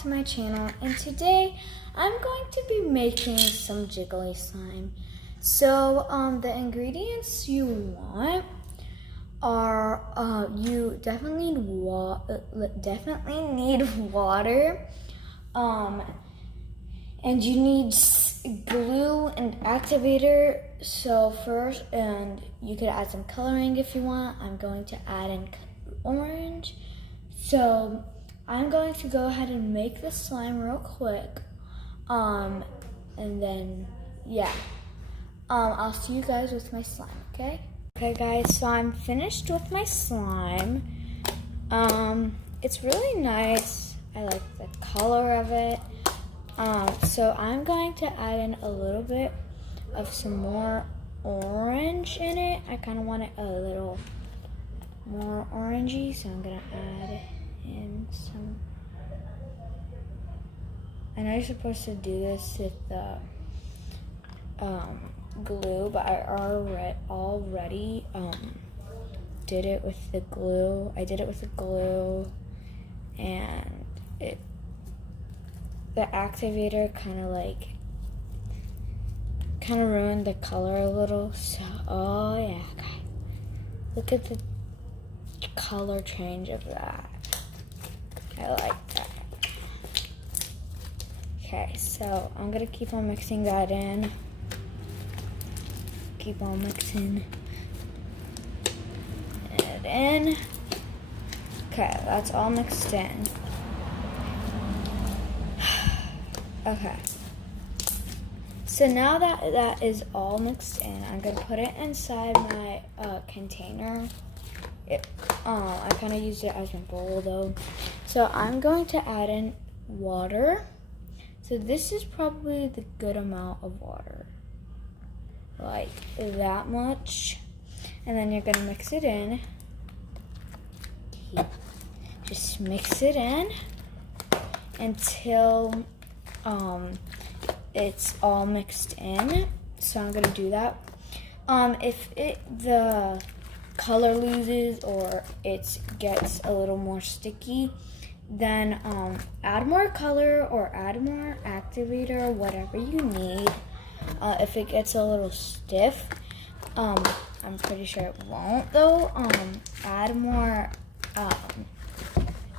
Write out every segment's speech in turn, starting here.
to my channel, and today I'm going to be making some jiggly slime. So the ingredients you want are you definitely need water, and you need glue and activator. So first, and you could add some coloring if you want. I'm going to add in orange. So I'm going to go ahead and make the slime real quick. And then, yeah. I'll see you guys with my slime, okay? Okay guys, so I'm finished with my slime. It's really nice. I like the color of it. So I'm going to add in a little bit of some more orange in it. I kind of want it a little more orangey, so I'm gonna add in some. I know you're supposed to do this with the glue, but I already did it with the glue. I did it with the glue, and the activator kind of ruined the color a little. So, oh yeah, okay. Look at the color change of that. I like that. Okay, so I'm gonna keep on mixing that in. Keep on mixing it in. Okay, that's all mixed in. Okay. So now that that is all mixed in, I'm gonna put it inside my container. I kind of used it as my bowl though. So I'm going to add in water. So this is probably the good amount of water. Like that much. And then you're gonna mix it in. Just mix it in until it's all mixed in. So I'm gonna do that. If the color loses or it gets a little more sticky, then add more color or add more activator, whatever you need. If it gets a little stiff, I'm pretty sure it won't though, add more,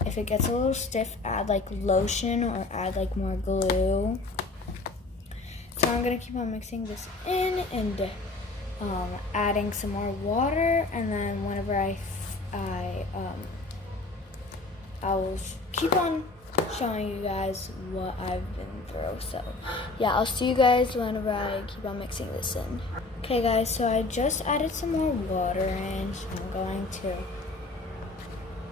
if it gets a little stiff, add like lotion or add like more glue. So I'm gonna keep on mixing this in and adding some more water, and then whenever I will keep on showing you guys what I've been through. So yeah, I'll see you guys whenever I keep on mixing this in. Okay guys, so I just added some more water in, so I'm going to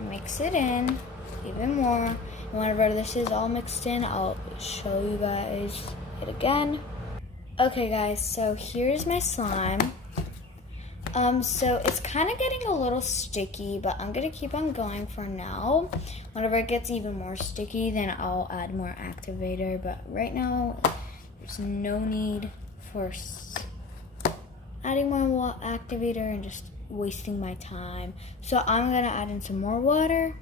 mix it in even more. And whenever this is all mixed in, I'll show you guys it again. Okay guys, so here's my slime. So it's kind of getting a little sticky, but I'm gonna keep on going for now. Whenever it gets even more sticky, then I'll add more activator, but right now there's no need for adding more activator and just wasting my time. So I'm gonna add in some more water.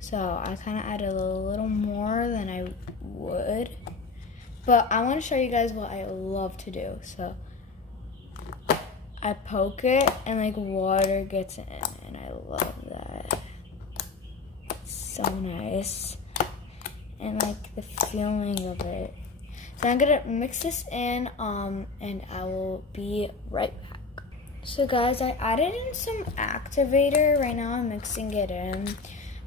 So I kind of added a little more than I would, but I want to show you guys what I love to do. So I poke it and like water gets in, and I love that. It's so nice, and like the feeling of it. So I'm gonna mix this in, and I will be right back. So guys, I added in some activator. Right now I'm mixing it in,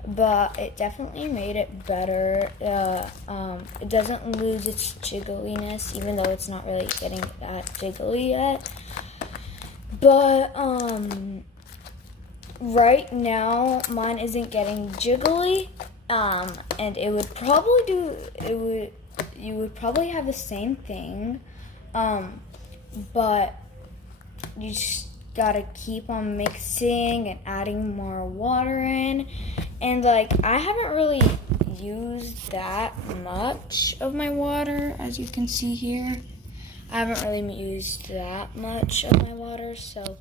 but it definitely made it better. It doesn't lose its jiggliness, even though it's not really getting that jiggly yet. But right now mine isn't getting jiggly, and you would probably have the same thing, but you just gotta keep on mixing and adding more water in. And like, I haven't really used that much of my water, as you can see here. I haven't really used that much of my water, so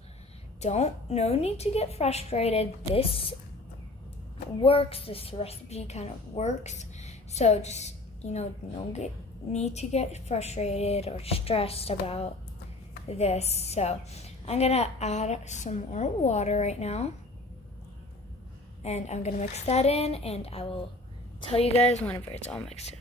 no need to get frustrated. This works. This recipe kind of works. So just, you know, don't need to get frustrated or stressed about this. So I'm gonna add some more water right now, and I'm gonna mix that in, and I will tell you guys whenever it's all mixed in.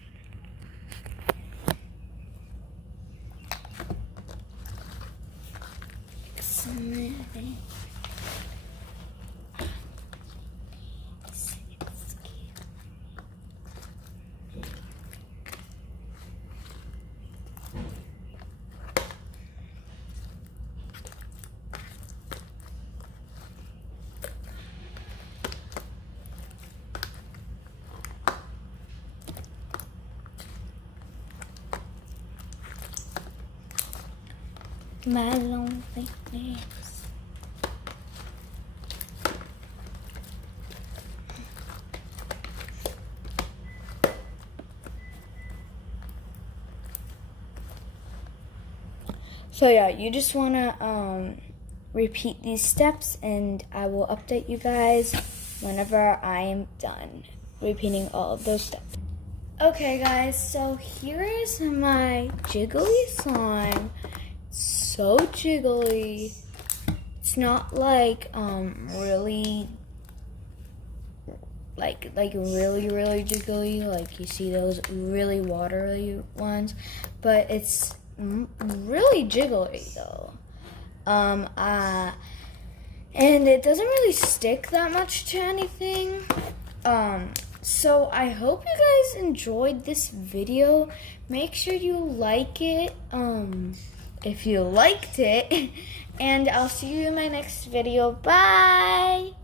My loneliness. So yeah, you just wanna repeat these steps, and I will update you guys whenever I am done repeating all of those steps. Okay guys, so here is my jiggly slime. So jiggly. It's not like really like really jiggly, like you see those really watery ones, but it's really jiggly though. And it doesn't really stick that much to anything. So I hope you guys enjoyed this video. Make sure you like it if you liked it, and I'll see you in my next video. Bye!